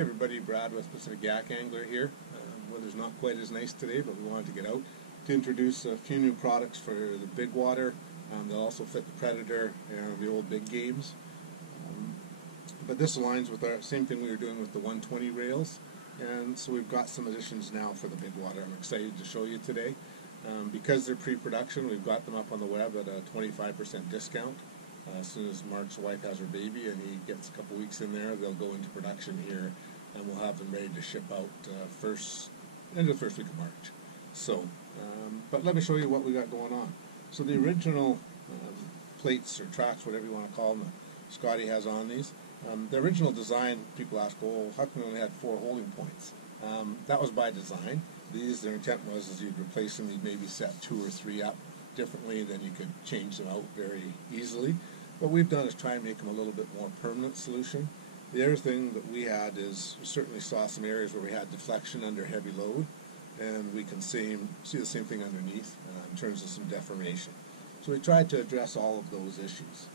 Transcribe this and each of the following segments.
Hey everybody, Brad with Pacific Kayak Angler here. Weather's not quite as nice today, but we wanted to get out to introduce a few new products for the Bigwater. They'll also fit the Predator and the old big games. But this aligns with our same thing we were doing with the 120 rails, and so we've got some additions now for the Bigwater. I'm excited to show you today. Because they're pre-production, we've got them up on the web at a 25% discount. As soon as Mark's wife has her baby and he gets a couple weeks in there, they'll go into production here, and we'll have them ready to ship out end of the first week of March. So, but let me show you what we got going on. So the original plates or tracks, whatever you want to call them, that Scotty has on these, the original design, people ask, oh, how come we only had 4 holding points? That was by design. Their intent was is you'd replace them, you'd maybe set 2 or 3 up differently, then you could change them out very easily. What we've done is try and make them a little bit more permanent solution. The other thing that we had is we certainly saw some areas where we had deflection under heavy load, and we can see the same thing underneath in terms of some deformation. So we tried to address all of those issues.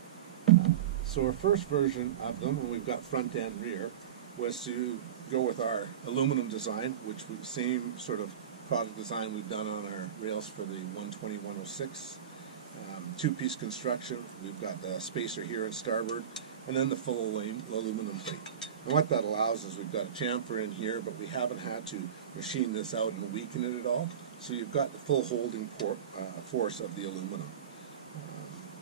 So our first version of them, and we've got front and rear, was to go with our aluminum design, which was the same sort of product design we've done on our rails for the 120-106. Two-piece construction. We've got the spacer here at starboard, and then the full aluminum plate. And what that allows is we've got a chamfer in here, but we haven't had to machine this out and weaken it at all. So you've got the full holding force of the aluminum.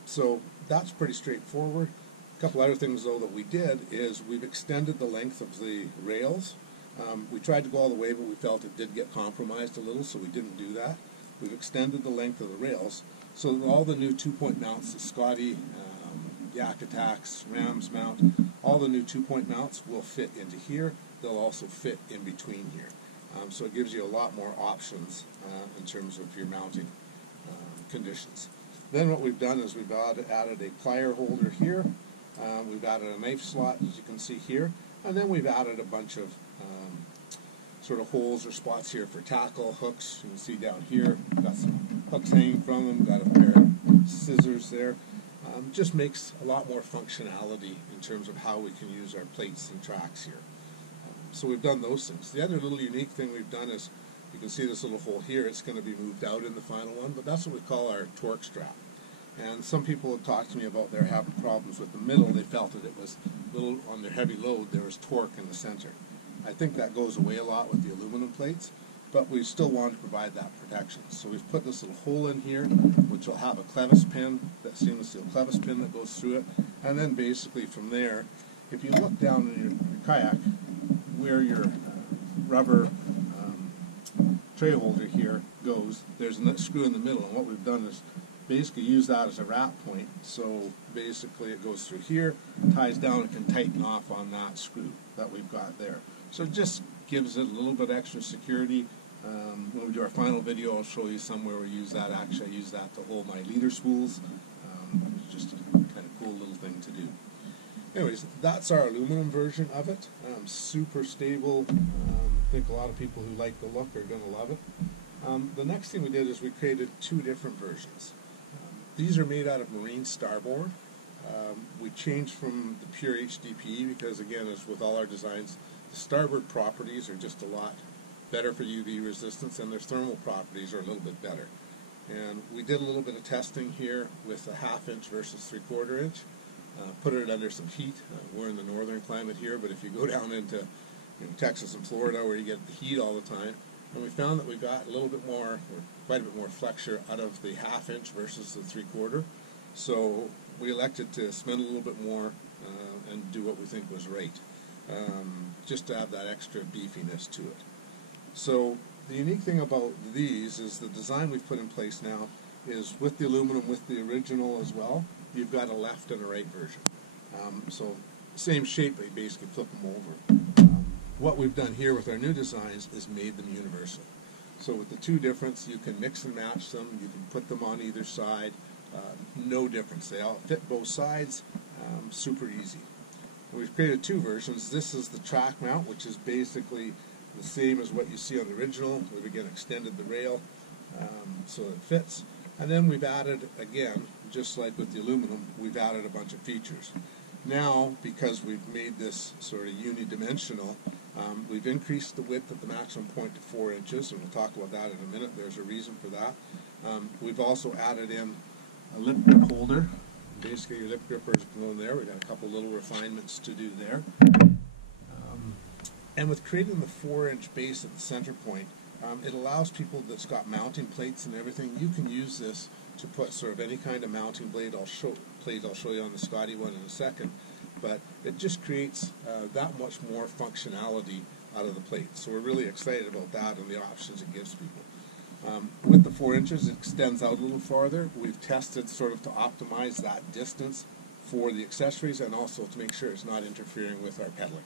So that's pretty straightforward. A couple other things though that we did is we've extended the length of the rails. We tried to go all the way, but we felt it did get compromised a little, so we didn't do that. We've extended the length of the rails, so that all the new 2-point mounts that Scotty, Yak Attacks, Rams mount, all the new 2-point mounts will fit into here. They'll also fit in between here. So it gives you a lot more options in terms of your mounting conditions. Then what we've done is we've added a plier holder here. We've added a knife slot, as you can see here, and then we've added a bunch of sort of holes or spots here for tackle, hooks. You can see down here, got some hooks hanging from them, got a pair of scissors there. Just makes a lot more functionality in terms of how we can use our plates and tracks here. So we've done those things. The other little unique thing we've done is, you can see this little hole here, it's going to be moved out in the final one, but that's what we call our torque strap. And some people have talked to me about they're having problems with the middle. They felt that it was a little, on their heavy load, there was torque in the center. I think that goes away a lot with the aluminum plates, but we still want to provide that protection. So we've put this little hole in here, which will have a clevis pin, that stainless steel clevis pin that goes through it, and then basically from there, if you look down in your kayak, where your rubber tray holder here goes, there's a screw in the middle, and what we've done is basically use that as a wrap point. So basically it goes through here, ties down, and can tighten off on that screw that we've got there. So it just gives it a little bit extra security. When we do our final video, I'll show you somewhere we use that. Actually, I use that to hold my leader spools. It's just a kind of cool little thing to do. Anyways, that's our aluminum version of it. Super stable. I think a lot of people who like the look are going to love it. The next thing we did is we created 2 different versions. These are made out of marine starboard. We changed from the pure HDPE because, again, as with all our designs, the starboard properties are just a lot better for UV resistance, and their thermal properties are a little bit better. And we did a little bit of testing here with a 1/2 inch versus 3/4 inch. Put it under some heat. We're in the northern climate here, but if you go down into Texas and Florida where you get the heat all the time, and we found that we got a little bit more, or quite a bit more flexure out of the 1/2 inch versus the 3/4. So we elected to spend a little bit more and do what we think was right, just to have that extra beefiness to it. So the unique thing about these is the design we've put in place now is with the aluminum, with the original as well, you've got a left and a right version. So same shape, but you basically flip them over. What we've done here with our new designs is made them universal. So with the 2 difference, you can mix and match them, you can put them on either side, no difference. They all fit both sides, super easy. We've created 2 versions. This is the track mount, which is basically the same as what you see on the original. We've again extended the rail so it fits. And then we've added, again, just like with the aluminum, we've added a bunch of features. Now, because we've made this sort of unidimensional, We've increased the width at the maximum point to 4 inches, and we'll talk about that in a minute. There's a reason for that. We've also added in a lip grip holder. Basically, your lip grippers go in there. We've got a couple little refinements to do there. And with creating the 4-inch base at the center point, it allows people that's got mounting plates and everything, you can use this to put sort of any kind of mounting blade. I'll show you on the Scotty one in a second, but it just creates that much more functionality out of the plate. So we're really excited about that and the options it gives people. With the 4 inches, it extends out a little farther. We've tested sort of to optimize that distance for the accessories and also to make sure it's not interfering with our pedaling.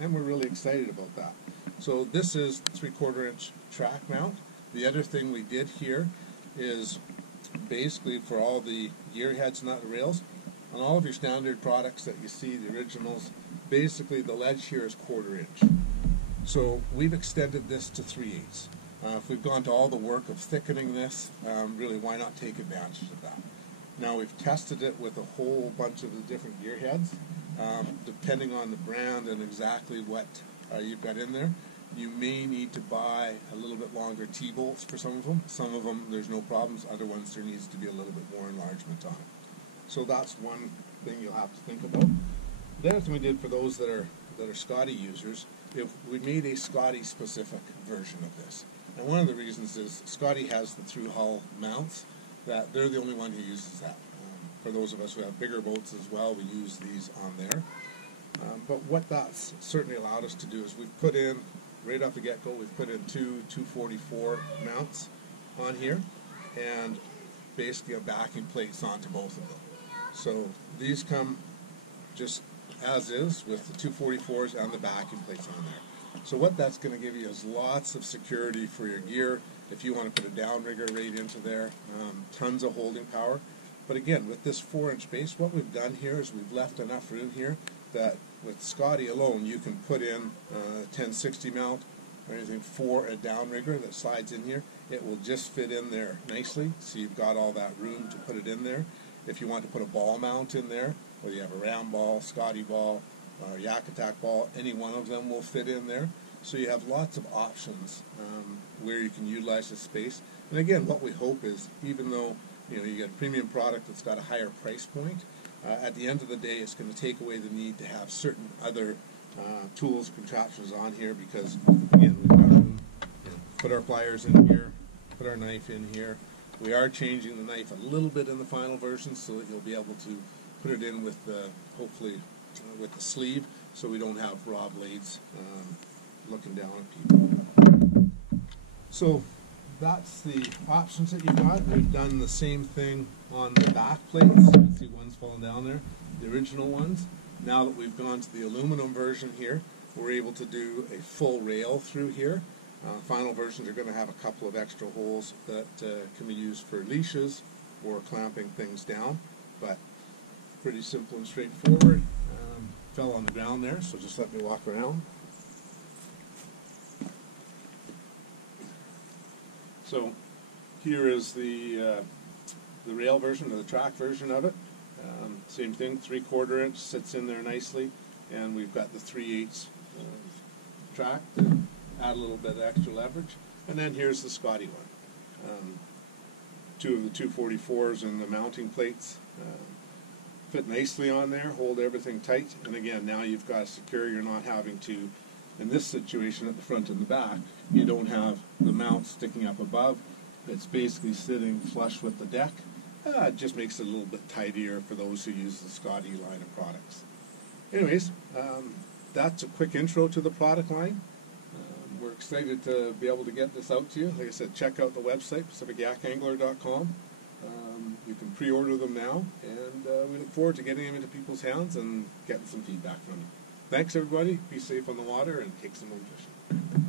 And we're really excited about that. So this is the 3/4 inch track mount. The other thing we did here is basically for all the gear heads, nut and rails, on all of your standard products that you see, the originals, basically the ledge here is 1/4 inch. So we've extended this to 3/8. If we've gone to all the work of thickening this, really why not take advantage of that? Now we've tested it with a whole bunch of the different gear heads. Depending on the brand and exactly what you've got in there, you may need to buy a little bit longer T-bolts for some of them. Some of them there's no problems, other ones there needs to be a little bit more enlargement on it. So that's one thing you'll have to think about. The other thing we did for those that are Scotty users, if we made a Scotty specific version of this. And one of the reasons is Scotty has the through hull mounts, that they're the only one who uses that. For those of us who have bigger boats as well, we use these on there. But what that's certainly allowed us to do is we've put in, right off the get-go, we've put in two 244 mounts on here, and basically a backing plates onto both of them. So these come just as is with the 244s and the backing plates on there. So what that's going to give you is lots of security for your gear. If you want to put a downrigger right into there, tons of holding power. But again, with this 4-inch base, what we've done here is we've left enough room here that with Scotty alone, you can put in a 1060 mount or anything for a downrigger that slides in here. It will just fit in there nicely, so you've got all that room to put it in there. If you want to put a ball mount in there, whether you have a round ball, Scotty ball, or Yak Attack ball, any one of them will fit in there. So you have lots of options where you can utilize the space. And again, what we hope is, even though you get a premium product that's got a higher price point, at the end of the day, it's going to take away the need to have certain other tools, contraptions on here, because again, we've got to put our pliers in here, put our knife in here. We are changing the knife a little bit in the final version so that you'll be able to put it in with the, hopefully with the sleeve, so we don't have raw blades looking down at people. So that's the options that you've got. We've done the same thing on the back plates. You can see one's falling down there, the original ones. Now that we've gone to the aluminum version here, we're able to do a full rail through here. Final versions are going to have a couple of extra holes that can be used for leashes or clamping things down, but pretty simple and straightforward. Fell on the ground there, so just let me walk around. So here is the rail version, or the track version of it. Same thing, 3/4 inch sits in there nicely, and we've got the 3/8 track to add a little bit of extra leverage. And then here's the Scotty one. Two of the 244s and the mounting plates fit nicely on there, hold everything tight. And again, now you've got to secure, you're not having to, in this situation at the front and the back, you don't have the mount sticking up above. It's basically sitting flush with the deck. It just makes it a little bit tidier for those who use the Scotty line of products. Anyways, that's a quick intro to the product line. We're excited to be able to get this out to you. Like I said, check out the website, PacificYakAngler.com. You can pre-order them now, and we look forward to getting them into people's hands and getting some feedback from you. Thanks, everybody. Be safe on the water and take some more fishing.